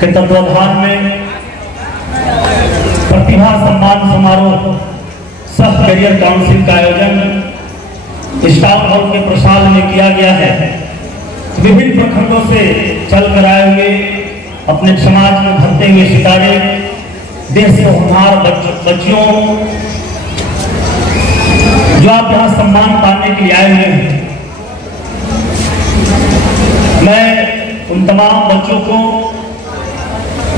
के तत्वाधान में प्रतिभा सम्मान समारोह सह करियर काउंसिल का आयोजन स्टाफ हाउस के प्रसाद में किया गया है। विभिन्न प्रखंडों से चल कर आए हुए अपने समाज में भरते हुए सितारे, देश के होनहार बच्चियों जो आप यहाँ सम्मान पाने के लिए आए हुए हैं, मैं उन तमाम बच्चों को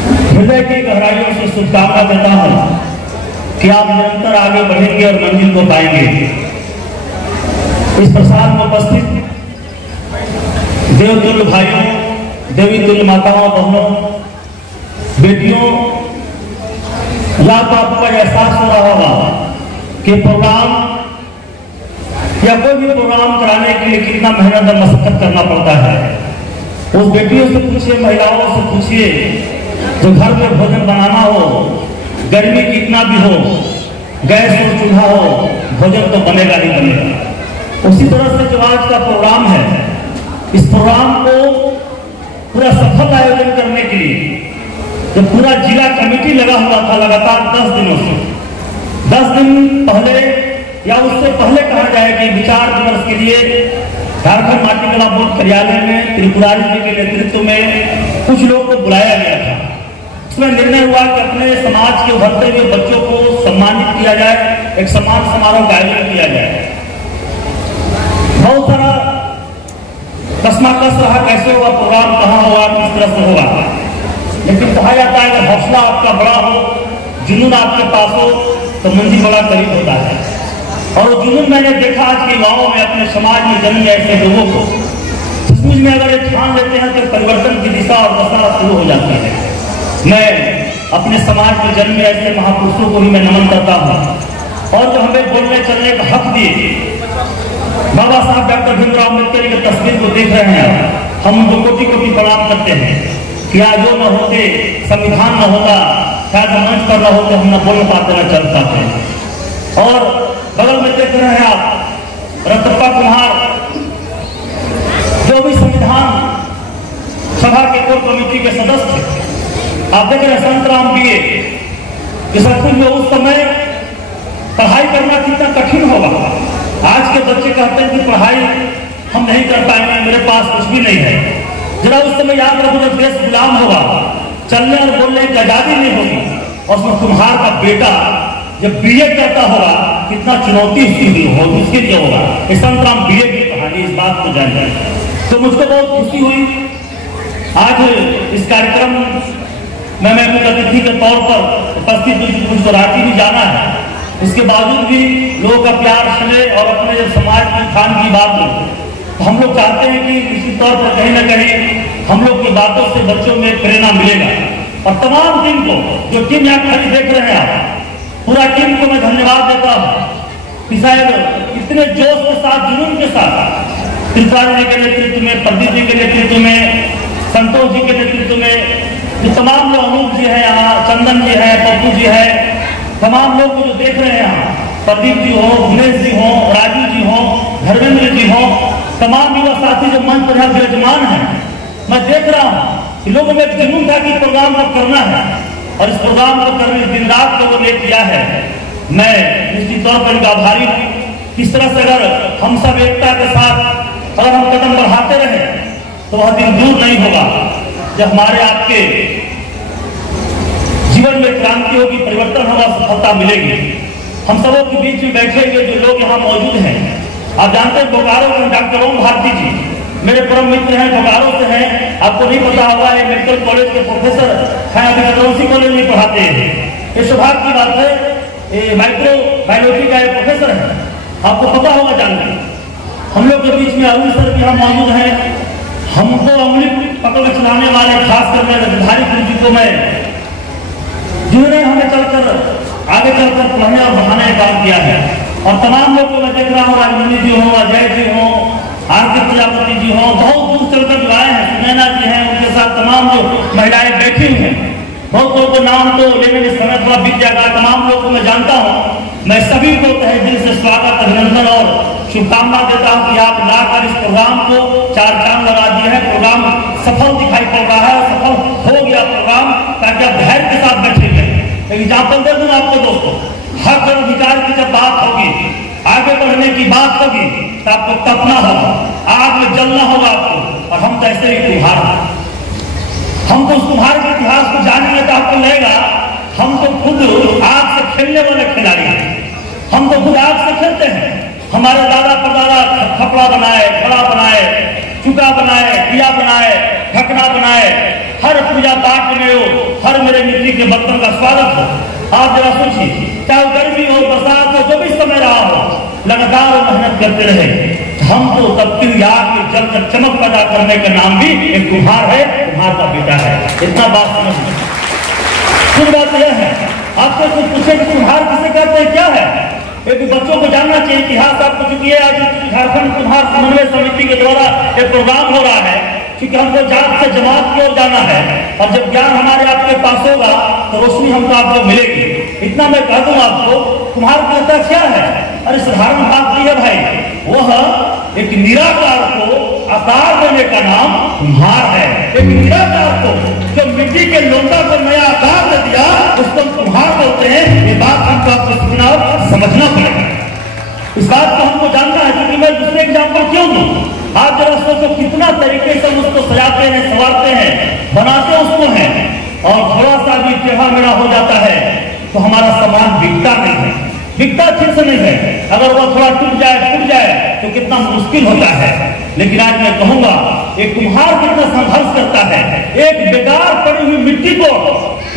हृदय की गहराइयों से शुभकामना देता हूँ कि आप निरंतर आगे बढ़ेंगे और मंजिल को पाएंगे। इस प्रसाद में उपस्थित देवतुल्य भाइयों, देवी तुल्य माताओं, बहनों, बेटियों, या तो आपको एहसास हो रहा होगा कि प्रोग्राम या कोई भी प्रोग्राम कराने के लिए कितना मेहनत और मशक्कत करना पड़ता है। उस बेटियों से पूछिए, महिलाओं से पूछिए जो घर में भोजन बनाना हो, गर्मी कितना भी हो, गैस और चूल्हा हो, भोजन तो बनेगा ही बनेगा। उसी तरह से जो आज का प्रोग्राम है, इस प्रोग्राम को पूरा सफल आयोजन करने के लिए जो पूरा जिला कमेटी लगा हुआ था लगातार 10 दिनों से, 10 दिन पहले या उससे पहले कहा जाए कि विचार विमर्श के लिए झारखंड माटी कला बोर्ड कार्यालय में त्रिपुरारी जी के नेतृत्व में कुछ लोग को बुलाया गया था। इसमें निर्णय हुआ कि अपने समाज के उभरते हुए बच्चों को सम्मानित किया जाए, एक सम्मान समारोह का आयोजन किया जाए। बहुत सारा कसमाकस रहा, कैसे होगा प्रोग्राम, कहाँ होगा, किस तरह से होगा, लेकिन कहा जाता है कि हौसला आपका बड़ा हो, जुनून आपके पास हो तो मंजिल बड़ा करीब होता है। और जुनून मैंने देखा आज के युवाओं में, अपने समाज में जन्मे ऐसे लोगों को सचमुच में अगर ये ठान लेते हैं तो परिवर्तन की दिशा और दशा शुरू हो जाती है। मैं अपने समाज में जन्मे ऐसे महापुरुषों को भी मैं नमन करता हूँ। और जो हमें बोलने चलने का हक दिए, बाबा साहब डॉक्टर भीमराव अम्बेडकर की तस्वीर को देख रहे हैं, हम उनको कोटि कोटि प्रणाम करते हैं कि आज जो न होते, संविधान न होता, शायद मंच पर न होते, हम न बोल पाते, न चल पाते। और बगल में देख रहे हैं आप रतप्पा कुमार, जो भी संविधान सभा के कोर कमेटी के सदस्य थे। आप देख रहे हैं संतराम बीए, इस में उस समय पढ़ाई करना कितना कठिन होगा। आज के बच्चे कहते हैं कि पढ़ाई हम नहीं कर पाएंगे, मेरे पास कुछ भी नहीं है। जरा उस समय याद रखो, जब देश गुलाम होगा, चलने और बोलने की आजादी नहीं होगी, और उसमें कुम्हार का बेटा जब बीए करता होगा, कितना चुनौती उसके लिए होगा। इस संतराम बीए की कहानी, इस बात को जान जाए तो मुझको बहुत खुशी हुई। आज इस कार्यक्रम में मैं कुछ अतिथि के तौर पर उपस्थित, मुझको रांची भी जाना है, इसके बावजूद भी लोगों का प्यार सुने और अपने जब समाज की उत्थान की बात हो तो हम लोग चाहते हैं कि किसी तौर पर कहीं ना कहीं हम लोग की बातों से बच्चों में प्रेरणा मिलेगा। और तमाम टीम को, जो टीम यहाँ खड़ी देख रहे हैं आप, पूरा टीम को मैं धन्यवाद देता हूँ कि शायद इतने जोश के साथ, जुनून के साथ त्रिपुरारी जी के नेतृत्व में, प्रदीप जी के नेतृत्व में, संतोष जी के नेतृत्व में, जो तमाम लोग, अनूप जी है यहाँ, चंदन जी है, पप्पू जी है, तमाम लोग जो देख रहे हैं यहाँ, प्रदीप जी हो, उमेश जी हो, राजू जी हो, धर्मेंद्र जी हो, तमाम युवा साथी जो मंच पर विराजमान है, मैं देख रहा हूँ कि लोगों में एक जुनून था कि प्रोग्राम को करना है, और इस प्रोग्राम को करने दिन रात लोगों ने किया है। मैं निश्चित तौर पर इनका आभारी हूँ। किस तरह से अगर हम सब एकता के साथ अगर हम कदम बढ़ाते रहे तो वह दिन दूर नहीं होगा जब हमारे आपके जीवन में क्रांति होगी, परिवर्तन होगा, सफलता मिलेगी। हम सबों के बीच में बैठे हुए जो लोग यहाँ मौजूद हैं, आप जानते हैं बोकारो के डॉक्टर ओम भारती जी मेरे परम मित्र हैं, बोकारो से हैं। आपको नहीं पता होगा, ये मेडिकल कॉलेज के प्रोफेसर हैं, अभी कटौसी कॉलेज में पढ़ाते हैं। ये सौभाग्य की बात है, ये माइक्रो बायोलॉजी का एक प्रोफेसर है, आपको पता होगा जानते। हम लोग के बीच में अरुण सर भी यहाँ मौजूद हैं। हमको उंगली पकड़ चलाने वाले खास कर मेरे रजधारी गुरु जी को मैं, जिन्होंने हमें चलकर आगे चलकर पढ़ने और बढ़ाने का काम किया है। और तमाम लोग को मैं देख रहा हूँ, राजमणि जी हो, अजय जी हो, आरती प्रजापति जी हो, बहुत दूर चलकर जो आए हैं, सुनैना जी हैं, उनके साथ तमाम जो महिलाएं बैठी हुई हैं। बहुत लोगों को नाम तो लेने में समय थोड़ा बीत जाएगा, तमाम लोगों को मैं जानता हूँ। मैं सभी को तहे दिल से स्वागत, अभिनंदन और शुभकामना देता हूँ कि आप लाकर इस प्रोग्राम को 4 चांद लगा दिए हैं। प्रोग्राम सफल दिखाई पड़ रहा है, सफल हो गया। प्रोग्राम, ताकि आप धैर्य के साथ बैठेंगे। एग्जाम्पल दे दूं आपको दोस्तों, हक और अधिकार की जब बात होगी, आगे बढ़ने की बात होगी, तो आपको तपना होगा, आग में जलना होगा आपको। और हम कैसे ही कुम्हार हैं, हम तो उस कुम्हार के इतिहास को जानेंगे तो आपको लगेगा हम तो खुद आग से खेलने वाले खिलाड़ी हैं, हम तो खुद आग से खेलते हैं। हमारे दादा परदादा खपड़ा बनाए, घड़ा बनाए, चुका बनाए, दिया बनाए, ढकना बनाए, हर पूजा पाठ में हो, हर मेरे मिट्टी के बर्तन का स्वागत हो। आप जरा सोचिए, चाहे गर्मी हो, बरसात हो, जो भी समय रहा हो, लगातार मेहनत करते रहे। हम तो तपती आग में जलकर चमक पैदा करने का नाम भी एक कुम्हार है, कुम्हार का बेटा है। इतना बात समझ कुछ बात यह है, आपसे कुछ पूछे कि कुम्हार किसे कहते हैं, क्या है? एक बच्चों को जानना चाहिए इतिहास आपको, चूंकि आज झारखंड कुम्हार समन्वय समिति के द्वारा एक प्रोग्राम हो रहा है, क्योंकि हमको जात से जमात की ओर जाना है। और जब ज्ञान हमारे आपके पास होगा तो रोशनी हमको आपको मिलेगी। इतना मैं कह दूं आपको, कुम्हार कहता क्या है? अरे साधारण बात यह है भाई, वह एक निराकार को आकार देने का नाम कुम्हार है। एक निराकार को, जो मिट्टी के लोटा को नया आकार दे दिया, उसको कुम्हार बोलते हैं। ये बात हमको आपको सुनना समझना पड़ेगा, इस बात को हमको जानना है। क्योंकि मैं दूसरे एग्जाम्पल क्यों दूं? आप जरा सोचो कितना तरीके से हम उसको सजाते हैं, संवारते हैं, बनाते उसको हैं, और थोड़ा सा भी टेढ़ा मेढ़ा हो जाता है तो हमारा सामान बिकता नहीं है, बिकता ठीक से नहीं है। अगर वह थोड़ा टूट जाए तो कितना मुश्किल होता है। लेकिन आज मैं कहूंगा, एक कुम्हार कितना संघर्ष करता है, एक बेकार पड़ी हुई मिट्टी को,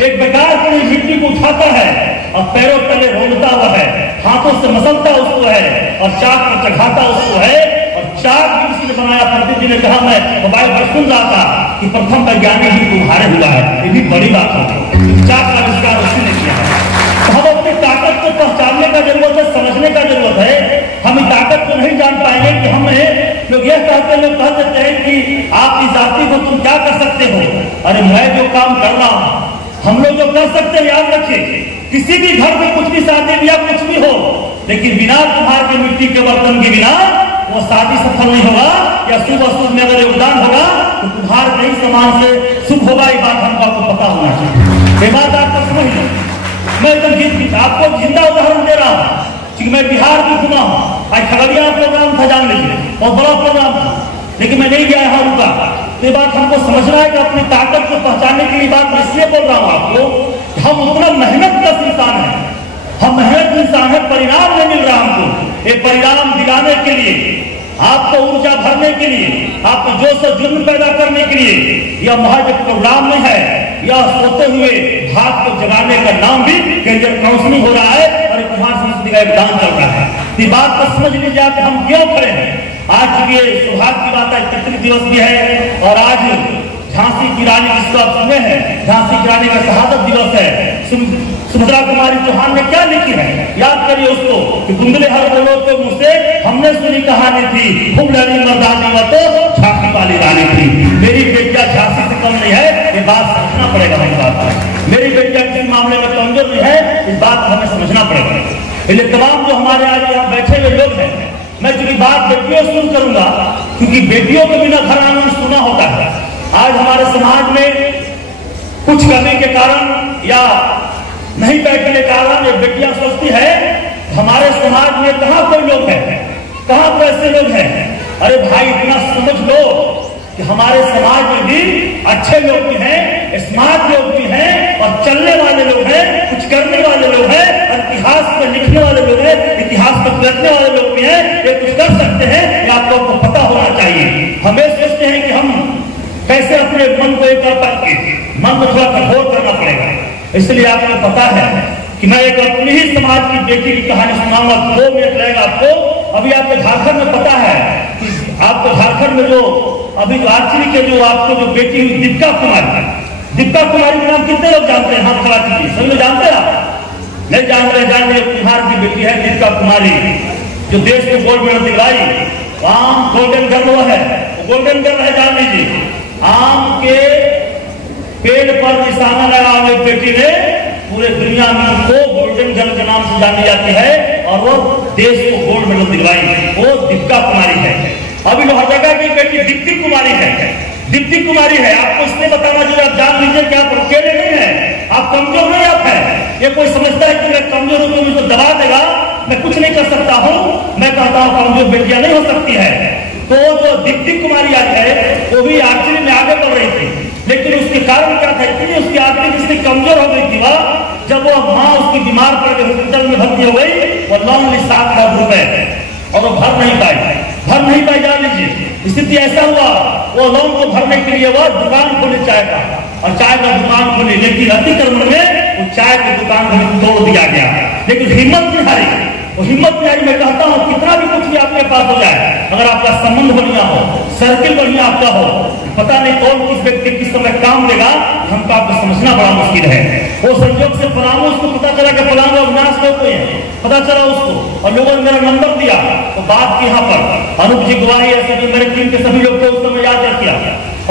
एक बेकार पड़ी हुई मिट्टी को उठाता है और पैरों तले रोलता हुआ है, हाथों से मसलता उसको है, और चाक पर चढ़ाता उसको है। और चाक भी किसी ने बनाया। पंडित जी ने कहा, मैं मोबाइल पर सुन रहा था कि प्रथम वैज्ञानिक ही कुम्हार हुआ है। ये भी बड़ी बात होगी, चाक का आविष्कार उसने नहीं किया है। तो हम अपनी ताकत को पहचानने का जरूरत है, समझने का जरूरत है। हम इस ताकत को नहीं जान पाएंगे कि हमें लोग यह कहते, लोग कह देते हैं कि आपकी जाति को तुम क्या कर सकते हो। अरे मैं जो काम कर रहा हूं, हम लोग जो कर सकते हैं, याद रखिए, किसी भी घर में कुछ भी शादी या कुछ भी हो, लेकिन बिना कुम्हार के मिट्टी के बर्तन के बिना वो शादी सफल नहीं होगा, या शुभ अशुभ में अगर योगदान होगा तो कुम्हार के ही समान से शुभ होगा। ये बात हमको आपको पता होना चाहिए। ये बात आपको समझ लो। मैं एकदम आपको जिंदा उदाहरण दे रहा हूँ, क्योंकि मैं बिहार की घुमा हूँ। आज खगड़िया प्रोग्राम था, जान लीजिए, बहुत बड़ा प्रोग्राम था, लेकिन मैं नहीं गया यहाँ रुका। तो ये बात हमको समझना है कि अपनी ताकत को पहचानने के लिए बात इसलिए बोल रहा हूँ आपको, हम उतना मेहनत का इंसान है, हम मेहनत इंसान है, परिणाम नहीं मिल रहा हमको। ये परिणाम दिलाने के लिए, आपको ऊर्जा भरने के लिए, आपको जोश और जुर्म पैदा करने के लिए, यह महज एक प्रोग्राम नहीं है, यह सोते हुए भाग को जगाने का नाम भी करियर काउंसलिंग हो रहा है, और कुम्हार संस्कृति का योगदान चल रहा है। इस बात को समझ लीजिए आप, हम क्यों खड़े हैं। आज ये सौभाग्य की बात है, पितृ दिवस भी है, और आज झांसी की रानी, जिसको आप सुने हैं, झांसी की रानी का शहादत दिवस है। सुभद्रा कुमारी चौहान ने क्या लिखी है, याद करिए उसको, कि बुंदले हर बोलो तो मुझसे हमने सुनी कहानी थी, खूब लड़ी मर्दानी व तो झांसी वाली रानी थी। मेरी बेटिया झांसी से कम नहीं है, ये बात समझना पड़ेगा। मेरी बात, मेरी बेटिया किसी मामले में कमजोर नहीं है, इस बात को हमें समझना पड़ेगा। इसलिए तमाम जो हमारे आज यहाँ बैठे हुए लोग हैं, मैं चूंकि बात बेटियों से शुरू करूंगा, क्योंकि बेटियों के बिना घर आंगन सुना होता है। आज हमारे समाज में कुछ कमी के कारण या नहीं बैठने के कारण ये बेटियां सोचती है, हमारे समाज में कहां कोई लोग हैं, कहां कोई ऐसे लोग हैं। अरे भाई, इतना समझ लो कि हमारे समाज में भी अच्छे लोग भी हैं, स्मार्ट लोग भी हैं, और चलने वाले लोग हैं, कुछ करने वाले लोग हैं, और इतिहास में लिखने वाले लोग हैं, इतिहास को पलटने वाले लोग भी हैं। ये कुछ कर सकते हैं, ये आप लोगों को पता होना चाहिए। हमें सोचते हैं कि हम कैसे अपने मन को एक करके मन को थोड़ा कठोर करना पड़ेगा। इसलिए आपको पता है कि मैं एक अपनी ही समाज की बेटी की कहानी सुनाऊंगा, 2 मिनट लगेगा आपको। अभी आपको झारखंड में पता है कि आपको झारखंड में जो अभी जो आर्चरी के जो आपको जो बेटी हुई दीपिका कुमारी, दीपिका कुमारी का नाम कितने लोग जानते हैं? हाथ खड़ा कीजिए, सभी लोग जानते हैं? आप नहीं जान रहे, कुम्हार की बेटी है दीपिका कुमारी, जो देश को गोल्ड मेडल दिलाई। आम गोल्डन गर्ल है, गोल्डन गर्ल है, जान लीजिए। आम के पेड़ पर निशाना लगा हुए बेटी ने पूरे दुनिया में उनको गोल्डन गर्ल के नाम से जानी जाती है, और वो देश को गोल्ड मेडल दिलवाई, वो दीपिका कुमारी है। अभी लोहरदगा की बेटी दीप्ति कुमारी है। दीप्ति कुमारी है, आपको इसलिए बताना जो आप जान लीजिए कि आप अकेले नहीं है, आप कमजोर नहीं आप है। ये कोई समझता है कि मैं कमजोर हूं तो मुझे दबा देगा, मैं कुछ नहीं कर सकता हूं, मैं कहता हूं कमजोर बेटियां नहीं हो सकती है। तो जो दीप्ति कुमारी आज है वो भी आर्चरी में आगे बढ़ रही थी, लेकिन उसके कारण क्या था, इतनी उसकी आर्चरी जिससे कमजोर हो गई थी वह, जब वो माँ उसकी बीमार पड़ गई, हॉस्पिटल में भर्ती हो गई, वो लोन ली 7 लाख रुपए और वो भर नहीं पाई। जान लीजिए स्थिति ऐसा हुआ, वो लोन को भरने के लिए वो दुकान खोले चाय का, और चाय का दुकान खोले, लेकिन अतिक्रमण में वो चाय की दुकान को तोड़ दिया गया, लेकिन हिम्मत नहीं हारी। वो हिम्मत नहीं हारी। मैं कहता हूँ कितना भी कुछ भी आपके पास हो जाए, अगर आपका संबंध बढ़िया हो, सर्किल बढ़िया आपका हो, पता नहीं कौन किस व्यक्ति किस समय काम देगा, हमको आपको समझना बड़ा मुश्किल है। वो संयोग से पलामू, उसको पता चला कि पलामू अविनाश लोग हैं, पता चला उसको, और लोगों ने मेरा नंबर दिया, तो बात की यहाँ पर अनूप जी गवाही ऐसे जो मेरे टीम के सभी लोग को उस समय याद रखिया,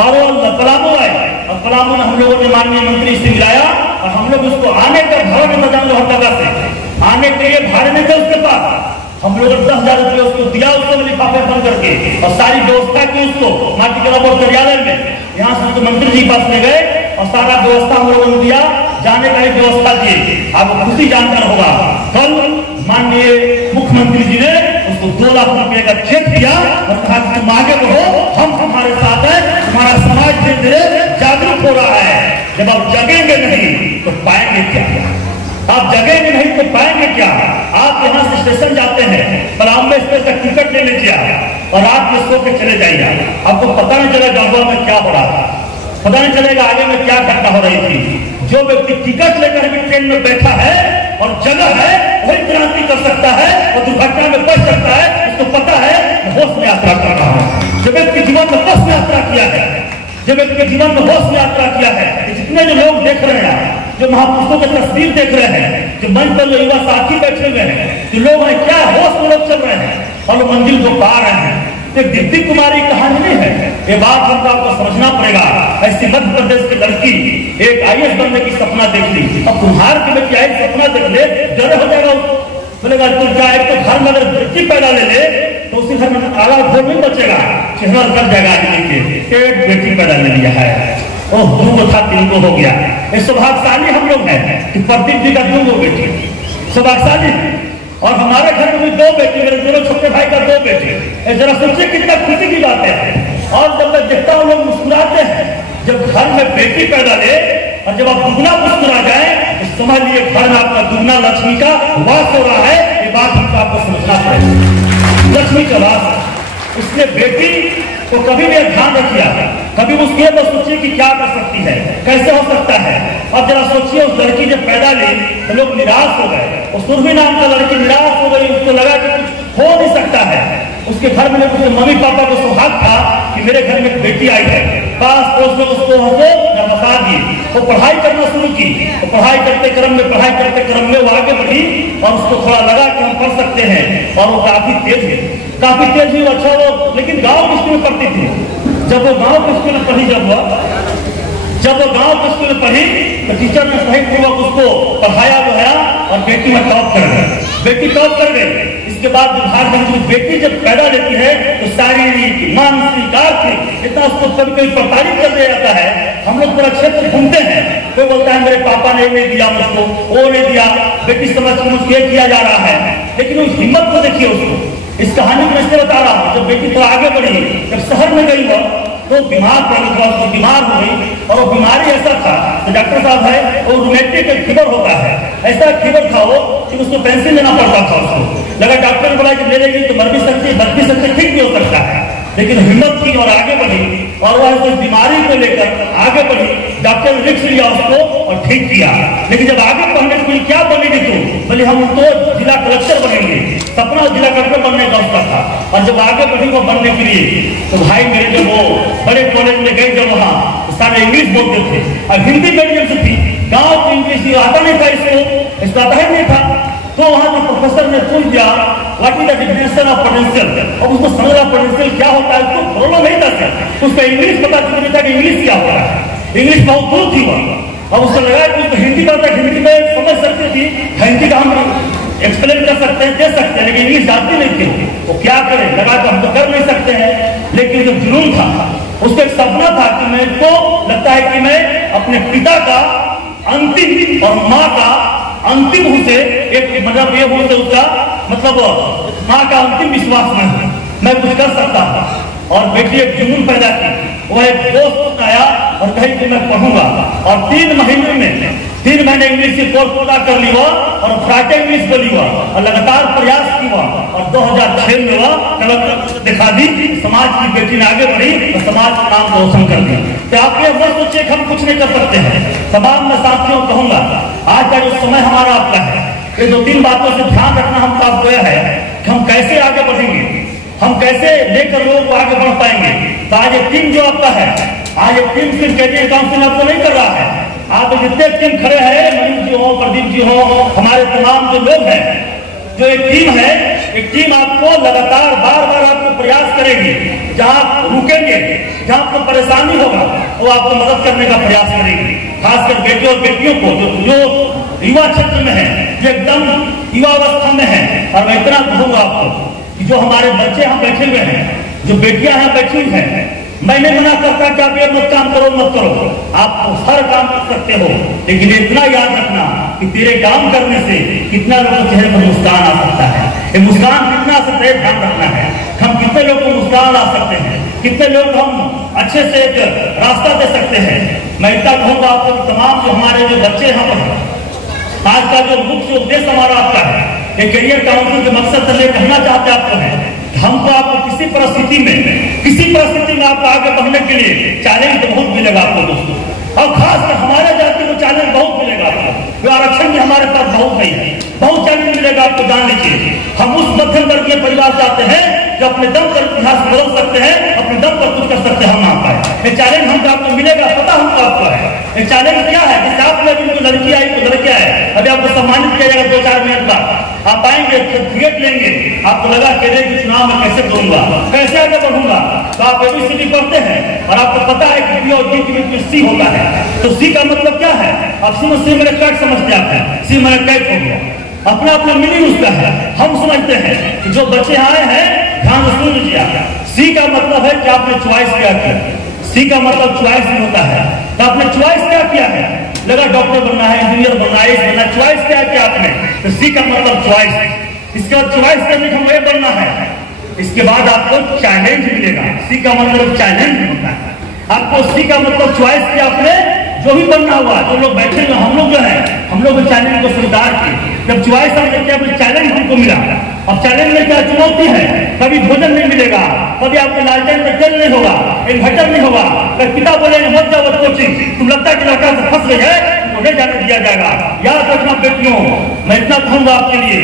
और वो पलामू आए, और पलामू ने हम लोगों ने माननीय मंत्री से मिलाया, और हम लोग उसको आने का भाड़ा में बजा लो, हर जगह से आने के लिए भाड़े में थे उसके पास, हम लोगों ने 10,000 रुपये उसको दिया, उसको लिफाफे बंद करके, और सारी व्यवस्था की उसको माटी कला बोर्ड कार्यालय में, यहाँ से तो मंत्री जी पास ले गए और सारा व्यवस्था हम लोगों ने दिया, जाने का ही व्यवस्था दी। आपको खुशी जानकर होगा, कल माननीय मुख्यमंत्री जी ने उसको 2 लाख रुपए का चेक दिया और कहा कि तुम आगे बढ़ो, हम हमारे साथ हैं, हमारा समाज धीरे धीरे जागरूक हो रहा है। जब आप जगेंगे नहीं तो पाएंगे क्या, आप जगेंगे नहीं तो पाएंगे क्या। आप यहाँ से स्टेशन जाते हैं, पलामू में स्टेशन का टिकट ले लीजिए और रात में सो के चले जाइए, आपको पता नहीं चलेगा गढ़वा में क्या हो रहा था, पता नहीं चलेगा आगे में क्या घटना हो रही थी। जो व्यक्ति टिकट लेकर भी ट्रेन में बैठा है और जगह है, वही क्रांति कर सकता है और दुर्घटना में बच सकता है, उसको पता है होश में यात्रा कर रहा है। जो व्यक्ति जीवन में होश में यात्रा किया है, जो व्यक्ति जीवन में होश में यात्रा किया है, जितने जो लोग देख रहे हैं, जो महापुरुषों की तस्वीर देख रहे हैं, जो मंच पर जो युवा साथी बैठे हुए हैं, जो लोग हैं क्या होश में लोग चल रहे हैं और वो मंजिल को पा रहे हैं। तो दीप्ति कुमारी कहानी नहीं है, ये बात हमको आपको समझना पड़ेगा। ऐसी मध्य प्रदेश की लड़की एक IAS बनने की सपना देख ली, अब तुम्हार की बेटी आई सपना देख ले, डर हो जाएगा उसको, बोलेगा तो क्या, एक तो घर में अगर बेटी पैदा ले ले तो उसी घर में काला घोर नहीं बचेगा, चेहरा कर जाएगा आदमी के, एक बेटी पैदा ले लिया है, ओह 2 था 3 हो गया। ये सौभाग्यशाली हम लोग हैं कि प्रदीप जी का 2 बेटी, सौभाग्यशाली। और हमारे घर में भी 2 बेटी, मेरे दोनों छोटे भाई का 2 बेटे, जरा सोचिए कितना खुशी की बात है। और जब मैं देखता हूँ लोग मुस्कुराते हैं, जब घर में बेटी पैदा ले और जब आप दुगना मुस्कुरा जाए तो समझ लिए घर में आपका दुगना लक्ष्मी का वास हो रहा है। ये बात हमको आपको समझना पड़ेगा, लक्ष्मी का वास। इसलिए बेटी को कभी भी ध्यान रखिए, कभी उसके तो सोचिए कि क्या कर सकती है, कैसे हो सकता है। अब जरा सोचिए उस लड़की जब पैदा ली तो लोग निराश हो गए, उस सुरभि नाम का लड़की निराश हो गई, उसको लगा कि कुछ हो नहीं सकता है। उसके घर में उसके मम्मी पापा को सौभाग्य था कि मेरे घर में एक बेटी आई है, पास पड़ोस में उसको बता दिए। वो पढ़ाई करना शुरू की, वो पढ़ाई करते क्रम में वो आगे बढ़ी और उसको थोड़ा लगा कि हम पढ़ सकते हैं, और वो काफी तेज हुई। अच्छा वो लेकिन गाँव के स्कूल में पढ़ती थी। जब वो गाँव के स्कूल में पढ़ी, जब वो गाँव के स्कूल में पढ़ी तो टीचर ने सही पूर्वक उसको पढ़ाया और बेटी में टॉप कर गई, बेटी टॉप कर गई। इसके बाद बेटी जब पैदा लेती है तो शारीरिक, मानसिक, आर्थिक इतना उसको कभी कभी प्रताड़ित कर दिया जाता है। हम लोग पूरा क्षेत्र घूमते हैं, कोई बोलता है मेरे पापा ने नहीं दिया मुझको, वो नहीं दिया, बेटी समझ के किया जा रहा है। लेकिन उस हिम्मत को देखिए उसको। इस कहानी में मैं बता रहा हूँ, जब बेटी थोड़ा आगे बढ़ी, जब शहर में गई वो तो बीमार पड़ गई, उसको बीमार हो गई। और वो बीमारी ऐसा था तो डॉक्टर साहब है वो रूमेटिक फीवर होता है, ऐसा फीवर था वो कि उसको पेंसिल लेना पड़ता था। उसको लगा, डॉक्टर ने बोला कि ले लेगी तो मर भी सकती, बच भी सकती, ठीक भी हो सकता है। लेकिन हिम्मत की और आगे बढ़ी, और वह उस बीमारी को लेकर आगे बढ़ी। डॉक्टर ने रिस्क लिया उसको और ठीक किया। लेकिन जब आगे पढ़ने के लिए क्या बनेगी तू, बोले हम तो जिला कलेक्टर बनेंगे, सपना जिला कलेक्टर बनने का उसका था। और जब आगे बढ़ी वो बनने के लिए तो भाई मेरे जब वो बड़े कॉलेज में गए, जब वहाँ सारे इंग्लिश बोलते थे और हिंदी मीडियम से थी, गाँव को इंग्लिश आता नहीं था, इसको आता ही नहीं था। तो वहां के प्रोफेसर ने पूछ दिया what is the definition of potential, और उसको समझा पोटेंशियल क्या होता है, उसको प्रॉब्लम नहीं था, उसको इंग्लिश पता चल था कि इंग्लिश क्या होता है। इंग्लिश बहुत दूर थी वह, और उसको लगा कि उसको हिंदी पता, हिंदी में समझ सकती थी, हिंदी का हम एक्सप्लेन कर सकते हैं, दे सकते हैं, लेकिन इंग्लिश जानती नहीं थी। वो क्या करे, लगा तो हम तो कर नहीं सकते हैं। लेकिन जो जुनून था, उसको एक सपना था कि मैं तो लगता है कि मैं अपने पिता का अंतिम और माँ का अंतिम से एक मतलब ये बोलते उसका मतलब माँ का अंतिम विश्वास में मैं कुछ कर सकता था। और बेटी एक जुनून पैदा की, वह एक दोस्त आया और कही कि मैं पढ़ूंगा, और 3 महीने इंग्लिश की कोर्स पूरा कर लिया और फ्राटे इंग्लिश बोली हुआ और लगातार प्रयास किया और 2006 में वह कलकत्ता दिखा दी। समाज की बेटी ने आगे बढ़ी और समाज का नाम रोशन कर दिया। तो आप ये मत सोचिए कि हम कुछ नहीं कर सकते हैं। तमाम मैं साथियों कहूंगा, आज का जो समय हमारा आपका है, ये 2-3 बातों से ध्यान रखना हमको आपको यह है कि हम कैसे आगे बढ़ेंगे, हम कैसे लेकर लोगों को आगे बढ़ पाएंगे। तो आज एक टीम जो आपका है, आज एक टीम सिर्फ कैबिनेट काउंसिल आपको नहीं कर रहा है, आप जितने टीम खड़े हैं, मनीष जी हो, प्रदीप जी हो, हमारे तमाम जो लोग हैं, जो एक टीम है, एक टीम आपको लगातार बार आपको प्रयास करेगी। जहां आप रुकेंगे, जहां आपको परेशानी होगा, वो आपको मदद करने का प्रयास करेगी। खासकर बेटे और बेटियों को जो युवा क्षेत्र में है, जो एकदम युवावस्था में है। और मैं इतना कहूंगा आपको कि जो हमारे बच्चे यहाँ बैठे हुए हैं, जो बेटियां यहाँ बैठी हुई हैं, मैं नहीं मना करता कि आप ये मत काम करो, मत करो, आप हर काम कर सकते हो, लेकिन इतना याद रखना कि तेरे काम करने से कितना लोगों के चेहरे पर मुस्कान आ सकता है। ये मुस्कान कितना आ सकता है, ध्यान रखना है। हम कितने लोगों को मुस्कान ला सकते हैं, कितने लोग हम अच्छे से एक रास्ता दे सकते हैं। मैं इतना कहूंगा आपको, तमाम जो हमारे जो बच्चे यहाँ पर, आज का जो मुख्य उद्देश्य हमारा आपका है, ये करियर काउंसिल के मकसद से कहना चाहते आपको है, हमको आपको किसी परिस्थिति में आपको आगे बढ़ने के लिए चैलेंज तो बहुत मिलेगा आपको दोस्तों, और खासकर हमारे जाति को चैलेंज बहुत मिलेगा आपको। आरक्षण भी हमारे पास बहुत नहीं है, बहुत चैलेंज मिलेगा आपको। जान लीजिए, हम उस मध्यम वर्गीय परिवार से आते हैं जो अपने दम पर इतिहास बदल सकते हैं, अपने दम पर कुछ कर सकते हैं। हम आता है ये चैलेंज हमको आपको मिलेगा, पता हमको आपको है। ये चैलेंज क्या है, जैसे आप लोग इनको लड़की आई तो लड़कियां है, अभी आपको सम्मानित किया जाएगा 2-4 मिनट का, आप आएंगे सर्टिफिकेट लेंगे, आपको लगा कैसे कि चुनाव में कैसे करूंगा, कैसे आगे बढ़ूंगा। तो आप ABCD पढ़ते हैं और आपको पता है कि B और D में C होता है, तो C का मतलब क्या है, आप C मेरे कैट समझते हैं, C मेरे कैट हो गया, अपना अपना मीनिंग उसका है। हम समझते हैं कि जो बच्चे आए हैं, ध्यान से सुन लीजिए, C का मतलब है कि आपने चॉइस क्या किया। C का मतलब चॉइस नहीं होता है, तो आपने चॉइस क्या किया है, लगा डॉक्टर बनना है, इंजीनियर बनना है, बनना, चॉइस क्या किया आपने, तो C का मतलब चॉइस। इसके बाद चॉइस करने का हमें बनना है, इसके बाद आपको चैलेंज मिलेगा। C का मतलब चैलेंज होता है। आपको C का मतलब चॉइस किया आपने, जो भी बनना हुआ, जो लोग बैठे हुए हम लोग जो है, हम लोग चैलेंज को स्वीकार किए। जब चॉइस आपने किया, चैलेंज हमको मिला। अब चैलेंज में क्या चुनौती है, कभी भोजन नहीं मिलेगा, कभी आपके लालटेन में तेल नहीं होगा, इन्वर्टर नहीं होगा, पिता बोलेंगे मत जाओ कोचिंग, तुम लगता है कि लड़का से फंस गई है, तुमको नहीं जाने दिया जाएगा। याद रखना बेटियों, मैं इतना कहूंगा आपके लिए,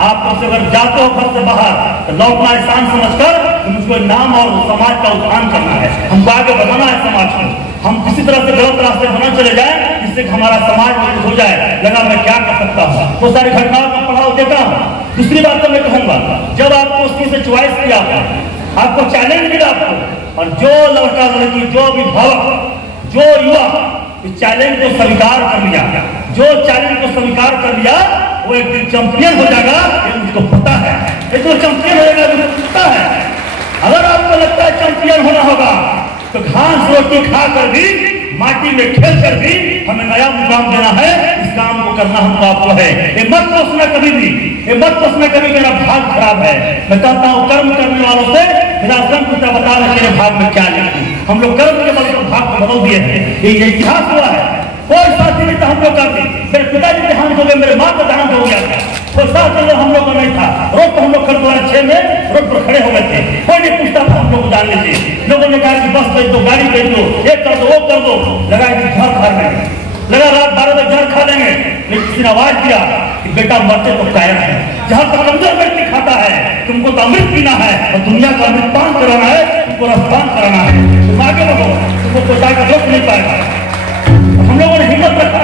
आप अगर जाते हो घर से बाहर तो लौटना एहसान समझकर मुझको नाम और समाज का उत्थान करना है, हमको आगे बढ़ाना है समाज को। हम किसी तरह से गलत रास्ते बना चले जाए जिससे हमारा समाज में हो जाए, लगा मैं क्या कर सकता हूँ, वो सारी घटनाओं का पढ़ाव देता हूँ। दूसरी बात तो मैं कहूंगा, जब आपको उसकी से चॉइस किया, आपको चैलेंज मिला आपको, और जो लड़का लड़की, जो अभिभावक, जो युवा इस चैलेंज को स्वीकार कर लिया, जो चैलेंज को स्वीकार कर लिया, वो एक दिन चैंपियन हो जाएगा, ये मुझको पता है। ये तो चैंपियन हो जाएगा, मुझको पता है। अगर आपको लगता है चैंपियन होना होगा, तो घास रोटी खाकर भी, माटी में खेल कर भी हमें नया मुकाम देना है। इस काम को करना हमको आपको है। ये मत सोचना कभी भी, ये मत सोचना कभी मेरा भाग खराब है। मैं कहता हूँ कर्म करने वालों से मेरा संत बता रहे मेरे भाग में क्या लिखूं। हम लोग कर्म के बल पर भाग को बदल दिए हैं, ये इतिहास हुआ है। कोई साथी नहीं था हम लोग का भी, मेरे पिताजी देहांत हो गए, मेरे माँ का देहांत हो गया था, कोई साथी हम लोग का नहीं था। रोड पर हम लोग 2006 में रोड पर खड़े हो गए थे, कोई नहीं पूछता था हम लोग को जान लीजिए। लोगों ने कहा कि बस भेज दो, गाड़ी भेज दो, ये कर दो, वो कर दो, लगा घर खा लेंगे, लगा रात 12 बजे घर खा लेंगे। लेकिन किसी ने आवाज दिया कि बेटा मरते तो कायर है, जहां तक कमजोर व्यक्ति खाता है, तुमको तो अमृत पीना है और दुनिया का अमृत पान कराना है, तुमको रसपान कराना है, तुम आगे बढ़ो, तुमको कोई का रोक नहीं पाएगा। हम लोगों ने हिम्मत रखा,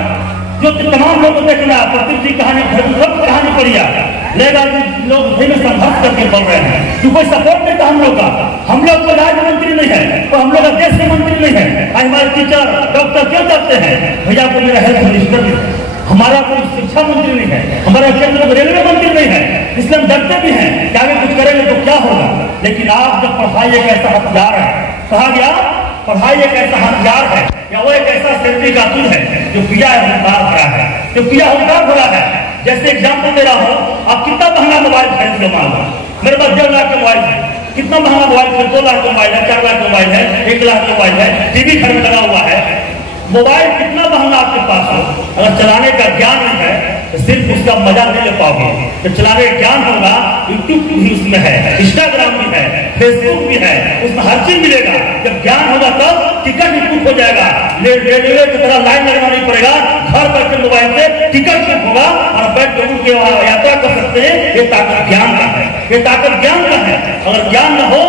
जो तमाम लोगों को देखना, प्रदीप जी कहानी कहानी पढ़ी लेगा, लोग में संघर्ष करके पढ़ रहे हैं, तो कोई सपोर्ट नहीं था हम लोग का। हम लोग को राज्य मंत्री नहीं है, तो हम लोग का देश के मंत्री नहीं है। हमारे टीचर डॉक्टर क्यों करते हैं, भैया को मेरा हेल्थ मिनिस्टर नहीं है, हमारा कोई शिक्षा मंत्री नहीं है, हमारा केंद्र में रेलवे मंत्री नहीं है, इसलिए हम डरते भी हैं कि आगे कुछ करेंगे तो क्या होगा। लेकिन आप जब पढ़ाई एक ऐसा हथियार है, कहा गया पढ़ाई एक ऐसा हथियार है या वो एक ऐसा सेफ्टी का टूल है जो किया हुनकार भरा है, जो किया हुनकार भरा है। जैसे एग्जाम्पल दे रहा हूँ, आप कितना महंगा मोबाइल खरीद लो, मान लो मेरे पास 1.5 लाख का मोबाइल है, कितना महंगा मोबाइल है, 2 लाख का मोबाइल है, 4 लाख का मोबाइल है, 1 लाख का मोबाइल है, टीवी घर में लगा हुआ है। मोबाइल कितना महंगा आपके पास हो, अगर चलाने का ज्ञान नहीं है तो सिर्फ उसका मजा नहीं ले पाओगे। जब चलाने का ज्ञान होगा, यूट्यूब भी उसमें है, इंस्टाग्राम भी है, फेसबुक भी है, उसमें हर चीज मिलेगा। जब ज्ञान होगा तब टिकट भी बुक हो जाएगा, रेलवे की तरह लाइन लगना नहीं पड़ेगा, घर बैठे मोबाइल से टिकट बुक होगा और बैठ के उनके यात्रा कर सकते हैं। ये ताकत ज्ञान का है, ये ताकत ज्ञान का है। अगर ज्ञान न हो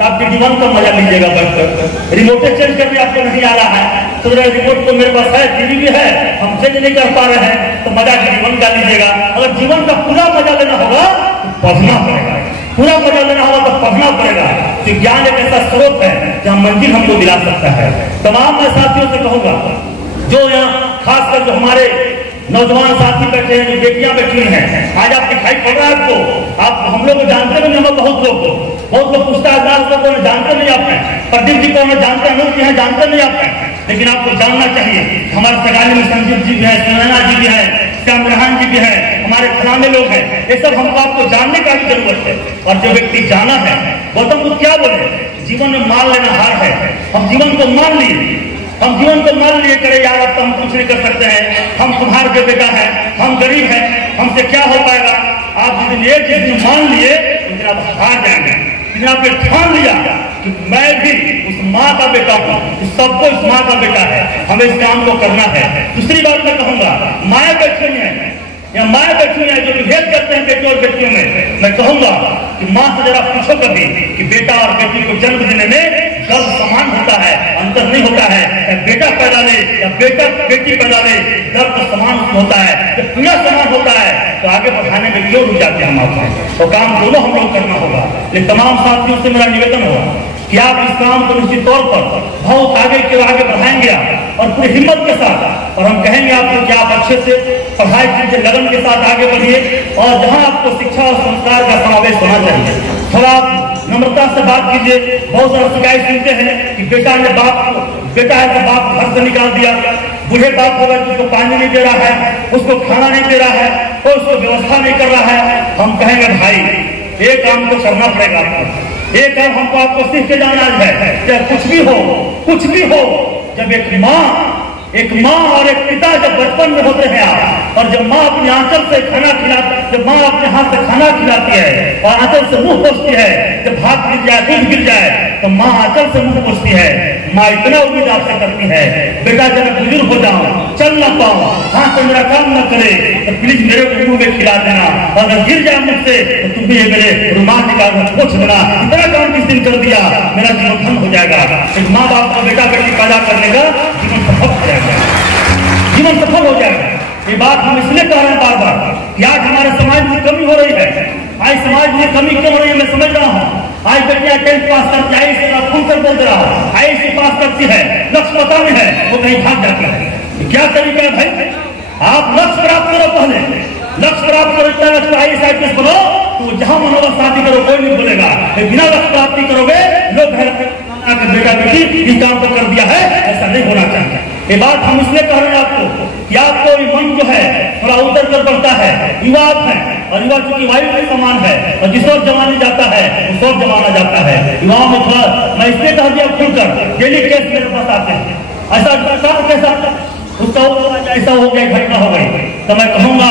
तो आप जीवन का मजा लीजिएगा बैठकर। रिमोट चेंज करने आपको नहीं आ रहा है तो रिमोट तो मेरे पास है, टीवी भी है, हम चेंज नहीं कर पा रहे हैं तो मजा जीवन का लीजिएगा। अगर जीवन का पूरा मजा लेना होगा तो पढ़ना पड़ेगा, पूरा मजा लेना होगा तो पढ़ना पड़ेगा। तो ज्ञान एक ऐसा स्रोत है जहाँ मंजिल हमको दिला सकता है। तमाम मैं साथियों से कहूंगा, जो यहाँ खासकर जो हमारे नौजवान साथी बैठे हैं, जो बेटियां बैठी हैं, आज आप दिखाई पड़ रहा है आपको, आप हम लोग जानते नहीं, हम बहुत लोग पूछता है को जानते नहीं आप हैं, प्रदीप जी को जानते हैं, लोग हैं जानते नहीं आप हैं। लेकिन आपको जानना चाहिए, हमारे सगाली में संजीव जी भी है, सुनैना जी भी है, श्याम रेहान जी भी है, हमारे फलाने लोग हैं, ये सब हमको आपको जानने का भी जरूरत है। और जो व्यक्ति जाना है, गौतम बुद्ध क्या बोले, जीवन में मान लेना हार है। हम जीवन को मान लिए, हम जीवन को मान लिए, करे यार अब तो हम कुछ नहीं कर सकते हैं, हम कुम्हार के बेटा है, हम गरीब हैं, हमसे क्या हो पाएगा। आप जिस दिन मान लिए लेकिन आप हार जाएंगे। लेकिन आपने ठान लिया कि मैं भी उस माँ का बेटा हूँ, सबको इस माँ का बेटा है, हमें इस काम को करना है। दूसरी बात मैं कहूंगा, माए बैठी हैं या माए बैठी हैं जो भेद करते हैं बेटियों और बेटियों में, मैं कहूंगा कि माँ से जरा पूछो कभी कि बेटा और बेटी को जन्म देने में गर्भ समान होता है, अंतर नहीं होता है। बेटा पैदा ले या बेटा बेटी पैदा ले, गर्भ समान होता है। जब पूरा समान होता है तो आगे बढ़ाने में क्यों रुक जाते हैं हम आपको, तो काम दोनों हम लोग करना होगा। लेकिन तमाम साथियों से मेरा निवेदन होगा कि आप इस काम को निश्चित तौर पर बहुत आगे बढ़ाएंगे आप और पूरी हिम्मत के साथ। और हम कहेंगे आपको कि आप अच्छे से पढ़ाई कीजिए, लगन के साथ आगे बढ़िए और जहां आपको शिक्षा और संस्कार का समावेश होना चाहिए, थोड़ा आप नम्रता से बात कीजिए। बहुत सारा शिकायत सुनते हैं कि बेटा है तो बाप घर से निकाल दिया, बूढ़े बाप हो गए तो उसको पानी नहीं दे रहा है, उसको खाना नहीं दे रहा है, तो उसको व्यवस्था नहीं कर रहा है। हम कहेंगे भाई एक काम को करना पड़ेगा आपको, एक काम हमको आपको सीख के जाना है। चाहे कुछ भी हो, जब एक माँ और एक पिता जब बचपन में होते हैं आप, और जब माँ अपने आंचल से खाना खिलाती, जब माँ अपने हाथ से खाना खिलाती है और आंचल से मुंह पोंछती है, जब भात गिर जाए, दूध गिर जाए तो माँ आंचल से मुंह पोंछती है। माँ इतना उम्मीद आपसे करती है, बेटा जब मैं बुजुर्ग हो जाऊं, चल ना पाऊं, हाथ से मेरा काम न करे तो प्लीज मेरे को मुंह में खिला देना, और अगर गिर जाए मुझसे तो तुम भी मेरे रुमाल निकाल कर पोंछ देना। इतना काम किस दिन कर दिया, मेरा जीवन धन हो जाएगा। एक माँ बाप का बेटा बेटी पैदा करने का जीवन सफल हो जाएगा, जीवन सफल हो जाएगा। ये बात हम इसलिए कह रहे हैं बार बार कि आज हमारे समाज में कमी हो रही है। आज समाज में कमी क्यों हो रही है मैं समझ रहा हूँ। आज बेटियां 10th पास करती है, फोन कर बोल रहा हूँ, IAS पास करती है, लक्ष्य पता नहीं है, वो कहीं भाग जाती है। तो क्या तरीका है भाई, आप लक्ष्य प्राप्त करो, पहले लक्ष्य प्राप्त करो, IAS बनो, तो जहां मन होगा शादी करो, कोई नहीं बोलेगा। बिना लक्ष्य प्राप्ति करोगे लोग बेटा बेटी इस काम को कर दिया है, ऐसा नहीं होना चाहिए। ये बात हम इसलिए कह रहे हैं आपको कि आपको मन जो है थोड़ा उतर कर बढ़ता है। युवा है और युवा चूंकि वायु के समान है और जिस ओर जमाने जाता है उस ओर जमाना जाता है। युवाओं में थोड़ा मैं इसलिए कह दिया खुलकर, डेली केस मेरे पास आते हैं, ऐसा कैसा उसका ऐसा हो गया, घटना हो गई, तो मैं कहूंगा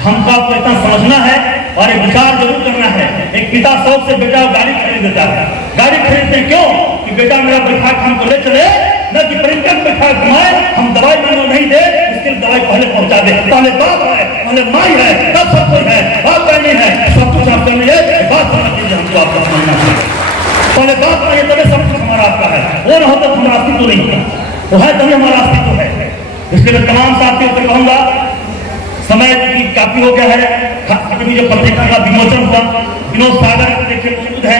हमको आपको इतना समझना है और एक विचार जरूर करना है। एक पिता शौक से बेटा गाड़ी खरीद देता है, गाड़ी खरीदते क्यों कि बेटा मेरा बैठा हमको ले चले, न कि परिंकर बैठा घुमाए, हम दवाई नहीं दे, उसके दवाई पहले पहुंचा दे। पहले बाप है, पहले माई है, तब सब कुछ है, बाप करनी है, सब कुछ आप करनी है। बात समझ लीजिए, हमको आपको समझना चाहिए। पहले बाप नहीं तभी सब कुछ हमारा आपका है, वो न होता तो हमारा अस्तित्व नहीं होता, वो है तभी हमारा अस्तित्व है। इसके लिए तमाम साथियों से कहूंगा, समय की काफी हो गया है। जो पत्रिका का विमोचन हुआ, विनोद सागर देखिए मौजूद है,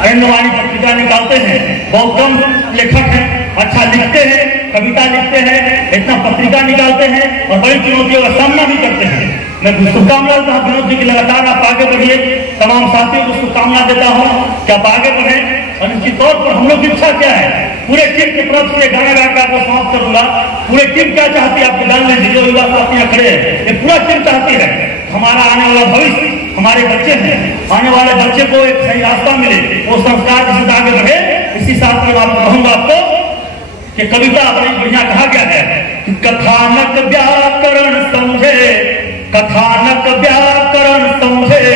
आनंदवाणी पत्रिका निकालते हैं, बहुत कम लेखक हैं, अच्छा लिखते हैं, कविता लिखते हैं, इतना पत्रिका निकालते हैं और बड़ी चुनौतियों का सामना भी करते हैं। मैं शुभकामना देता हूँ विनोद जी की, लगातार आप आगे बढ़िए। तमाम साथियों को शुभकामना देता हूँ कि आप आगे बढ़े। और निश्चित तौर पर हम लोग की इच्छा क्या है, पूरे टीम की तरफ से गाना गा के आपको समाप्त करूंगा। पूरे टीम क्या चाहती है आपको जान लीजिए, जो युवा साथी यहाँ खड़े हैं, ये पूरा टीम चाहती है हमारा आने वाला भविष्य, हमारे बच्चे हैं, आने वाले बच्चे को एक सही रास्ता मिले, वो संस्कार के साथ आगे बढ़े। इसी साथ में आपको कहूंगा आपको कि कविता बड़ी बढ़िया कहा गया है कि कथानक व्याकरण समझे, कथानक व्याकरण समझे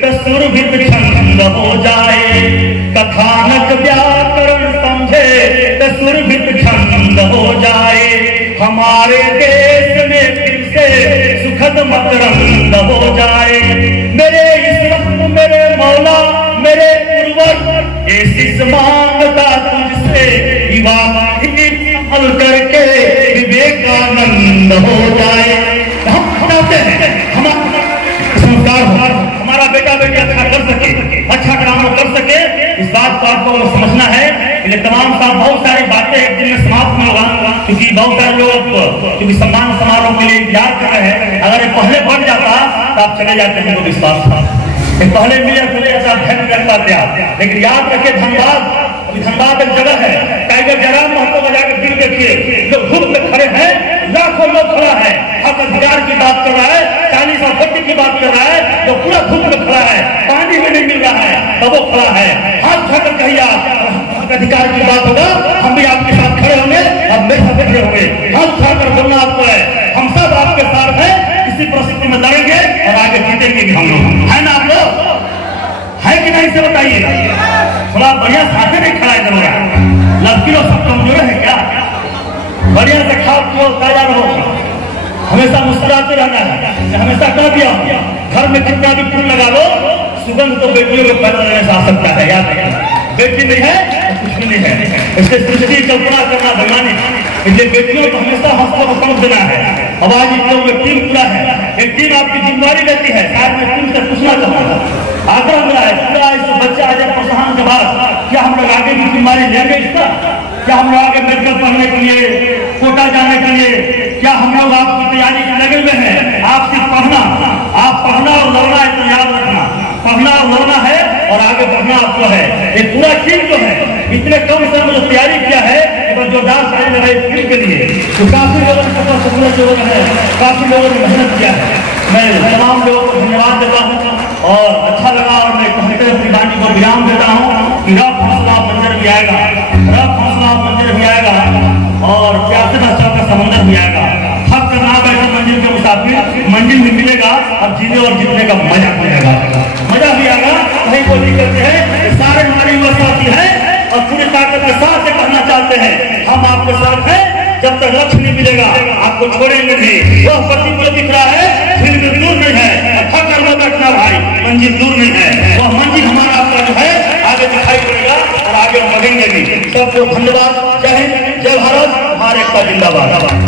तो सुरभित छंद हो जाए, कथानक व्याकरण समझे तो सुरभित छंद हो जाए, हमारे देश में फिर से सुखद मकरंद हो जाए। मेरे इस मेरे मौला मेरे पूर्वज ऐसी मांगता तुझसे, अमल करके विवेकानंद हो जाए। हम चाहते हैं संस्कार हमारा बेटा बेटी अच्छा कर सके, अच्छा काम कर सके, इस बात को आपको समझना है। ये तमाम साथ बहुत सारी बातें एक दिन में समाप्त में होगा, क्योंकि बहुत सारे लोग क्योंकि सम्मान समारोह के लिए इंतजार कर रहे हैं। अगर ये पहले बढ़ जाता तो आप चले जाते हैं, तो विश्वास था पहले मिले चले जाता, धन कर पाते आप। लेकिन याद रखिए धनबाद, धनबाद एक जगह है, टाइगर जयराम महतो बजा के फिर देखिए, जो धूप में खड़े हैं, लाखों लोग खड़ा है, हक अधिकार की बात कर रहा है, 40 और 40 की बात कर रहा है, जो पूरा धूप में खड़ा है, पानी में नहीं मिल रहा है, तब वो खड़ा है। हाथ उठाकर कहिए हक अधिकार की बात होगा, हम भी आपके साथ खड़े होंगे, अब मेरे साथ खड़े होंगे। हाथ उठाकर बोलना आपको है, हम सब आपके साथ हैं, इसी परिस्थिति में लड़ेंगे और आगे जीतेंगे भी हम लोग, है ना आप लोग, है कि नहीं से बताइए। थोड़ा बढ़िया साथे नहीं खड़ा है जरूर, लड़की लोग सब कमजोर है क्या, बढ़िया से खाओ पियो ताजा रहो, हमेशा मुस्कुराते रहना है। हमेशा कह दिया घर में कितना भी फूल लगा लो, सुगंध तो बेटियों के पैदा लेने से आ सकता है, याद रखिए। बेटी नहीं है तो कुछ भी नहीं है, इससे सृष्टि कल्पना करना वैज्ञानिक, इसलिए बेटियों को हमेशा हौसला को कम देना है। अब आज टीम पूरा है, एक टीम आपकी जिम्मेदारी लेती है। शायद मैं टीम से पूछना चाहूंगा, आग्रह मेरा है पूरा इस बच्चा आज प्रोत्साहन के बाद क्या हम लोग आगे भी जिम्मेदारी लेंगे इसका, क्या हम लोग आगे मेडिकल पढ़ने के लिए, कोटा जाने के लिए, क्या हम लोग आपकी तैयारी में लगे हुए हैं। आप सिर्फ पढ़ना, आप पढ़ना और लड़ना है, तो याद रखना, पढ़ना और लड़ना है और आगे बढ़ना आपको है। ये पूरा टीम जो है इतने कम समय में तैयारी किया है, जोरदार ताली लगाई टीम के लिए, तो काफी लोगों ने काफी लोगों ने मेहनत किया है। मैं तमाम लोगों को धन्यवाद देता हूँ और अच्छा लगा, और मैं कहते श्रीवाणी को विराम देता हूँ कि रब हौसला मंजर भी आएगा, रब हौसला मंजर भी आएगा और प्यासे का समंदर भी आएगा। हक करना बैठे मंजिल के मुसाफिर, मंजिल भी मिलेगा और जीने और जीतने का मजा मिलेगा, मजा भी आएगा। वही कोशिश करते हैं, सारे हमारे युवा साथी हैं और पूरी ताकत के साथ कहना चाहते हैं हम आपके साथ हैं, जब तक लक्ष्य नहीं मिलेगा आपको छोड़ेंगे नहीं। वह प्रतिबल दिख रहा है फिर भी दूर नहीं है, अच्छा करना बैठना भाई, मंजिल दूर नहीं है, वह मंजिल हमारा आपका जो है आगे दिखाई पड़ेगा और आगे बढ़ेंगे भी। सबको धन्यवाद, जय हिंद, जय भारत, भारत का जिंदाबाद।